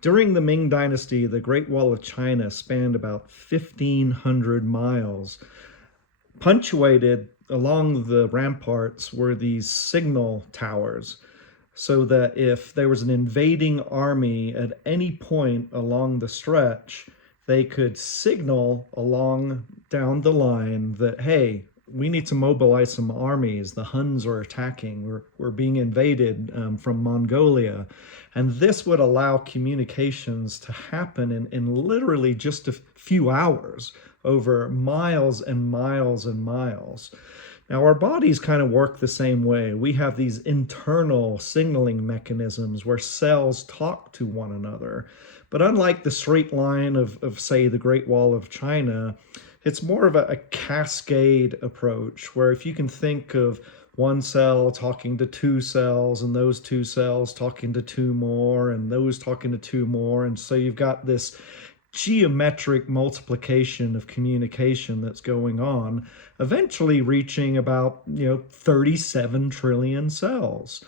During the Ming Dynasty, the Great Wall of China spanned about 1,500 miles. Punctuated along the ramparts were these signal towers, so that if there was an invading army at any point along the stretch, they could signal along down the line that, hey, we need to mobilize some armies. The Huns are attacking. We're being invaded from Mongolia. And this would allow communications to happen in literally just a few hours over miles and miles and miles. Now, our bodies kind of work the same way. We have these internal signaling mechanisms where cells talk to one another. But unlike the straight line of say, the Great Wall of China, it's more of a cascade approach where if you can think of one cell talking to two cells and those two cells talking to two more and those talking to two more. And so you've got this geometric multiplication of communication that's going on, eventually reaching about 37 trillion cells.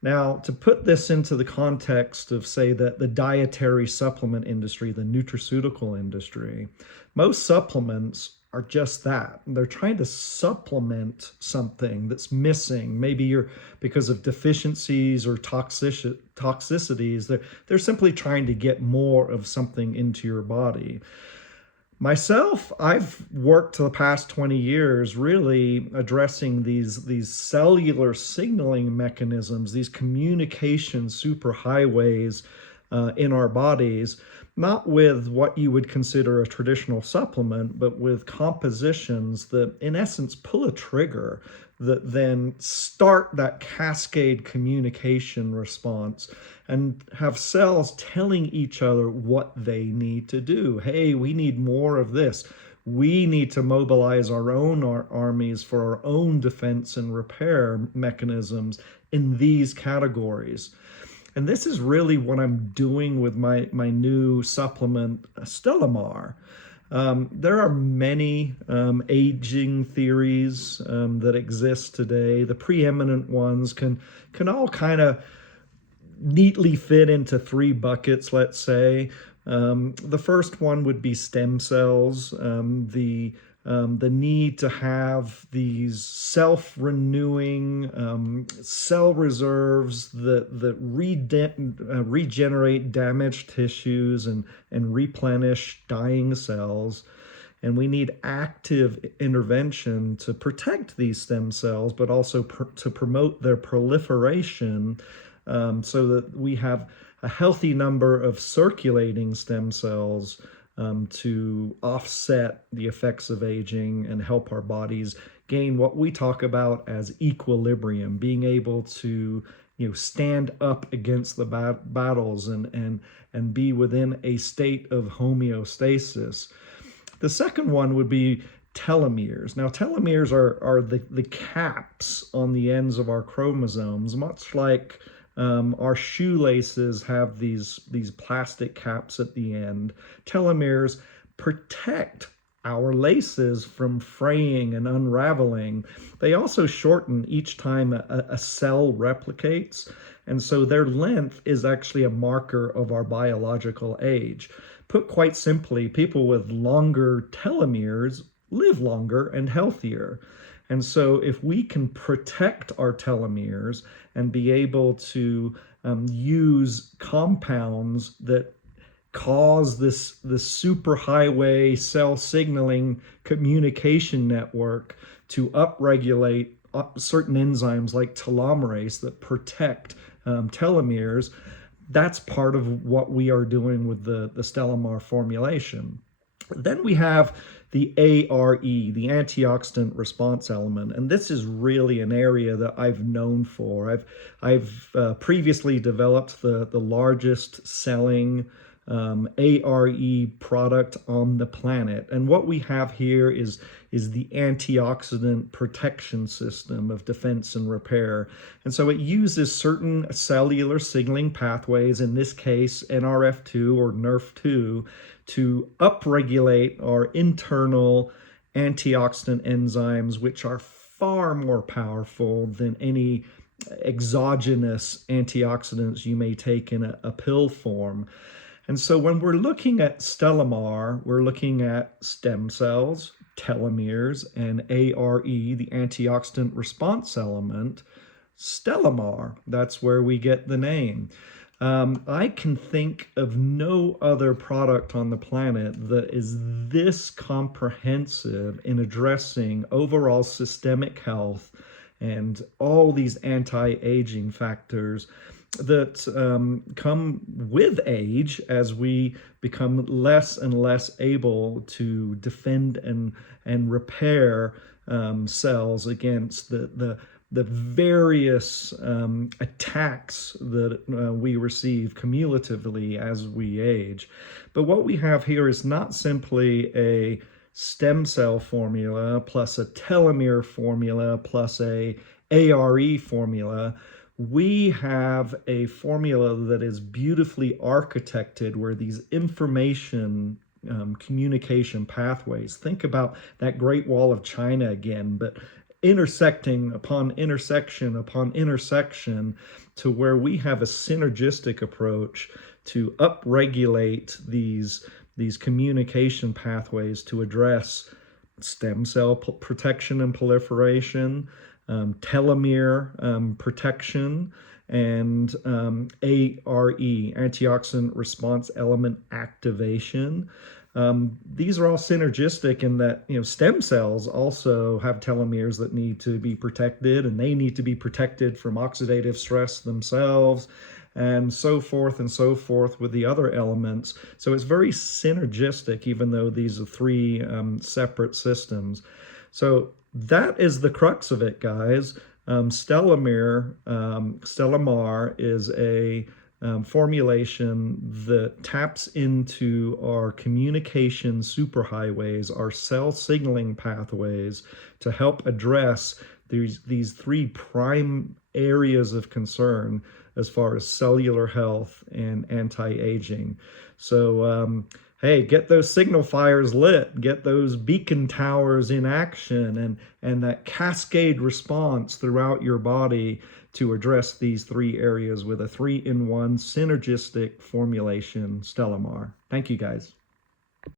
Now, to put this into the context of, say, the dietary supplement industry, the nutraceutical industry, most supplements are just that. They're trying to supplement something that's missing. Maybe you're because of deficiencies or toxicities. They're simply trying to get more of something into your body. Myself, I've worked the past 20 years really addressing these cellular signaling mechanisms, these communication superhighways in our bodies, not with what you would consider a traditional supplement, but with compositions that in essence pull a trigger that then start that cascade communication response and have cells telling each other what they need to do. Hey, we need more of this. We need to mobilize our own armies for our own defense and repair mechanisms in these categories. And this is really what I'm doing with my new supplement, StelomARE. There are many aging theories that exist today. The preeminent ones can all kind of neatly fit into three buckets, let's say. The first one would be stem cells, the need to have these self-renewing cell reserves that regenerate damaged tissues and replenish dying cells. And we need active intervention to protect these stem cells, but also to promote their proliferation so that we have a healthy number of circulating stem cells to offset the effects of aging and help our bodies gain what we talk about as equilibrium, being able to stand up against the battles and be within a state of homeostasis. The second one would be telomeres. Now, telomeres are the caps on the ends of our chromosomes, much like our shoelaces have these plastic caps at the end. Telomeres protect our laces from fraying and unraveling. They also shorten each time a cell replicates, and so their length is actually a marker of our biological age. Put quite simply, people with longer telomeres live longer and healthier. And so if we can protect our telomeres and be able to use compounds that cause this superhighway cell signaling communication network to upregulate certain enzymes like telomerase that protect telomeres, that's part of what we are doing with the StelomARE formulation. Then we have the ARE, the Antioxidant Response Element, and this is really an area that I've known for. I've previously developed the largest selling ARE product on the planet, and what we have here is the antioxidant protection system of defense and repair. And so it uses certain cellular signaling pathways, in this case NRF2 or NRF2, to upregulate our internal antioxidant enzymes, which are far more powerful than any exogenous antioxidants you may take in a pill form. And so when we're looking at StelomARE, we're looking at stem cells, telomeres, and ARE, the antioxidant response element. StelomARE, that's where we get the name. I can think of no other product on the planet that is this comprehensive in addressing overall systemic health and all these anti-aging factors that come with age as we become less and less able to defend and repair cells against the various attacks that we receive cumulatively as we age. But what we have here is not simply a stem cell formula plus a telomere formula plus a ARE formula. We have a formula that is beautifully architected where these information communication pathways, think about that Great Wall of China again, but intersecting upon intersection upon intersection to where we have a synergistic approach to upregulate these communication pathways to address stem cell protection and proliferation, telomere protection, and ARE, antioxidant response element activation. These are all synergistic in that, stem cells also have telomeres that need to be protected, and they need to be protected from oxidative stress themselves, and so forth with the other elements. So it's very synergistic, even though these are three separate systems. So that is the crux of it, guys. StelomARE is a formulation that taps into our communication superhighways, our cell signaling pathways, to help address these three prime areas of concern as far as cellular health and anti-aging. So hey, get those signal fires lit, get those beacon towers in action, and that cascade response throughout your body to address these three areas with a 3-in-1 synergistic formulation, StelomARE. Thank you, guys.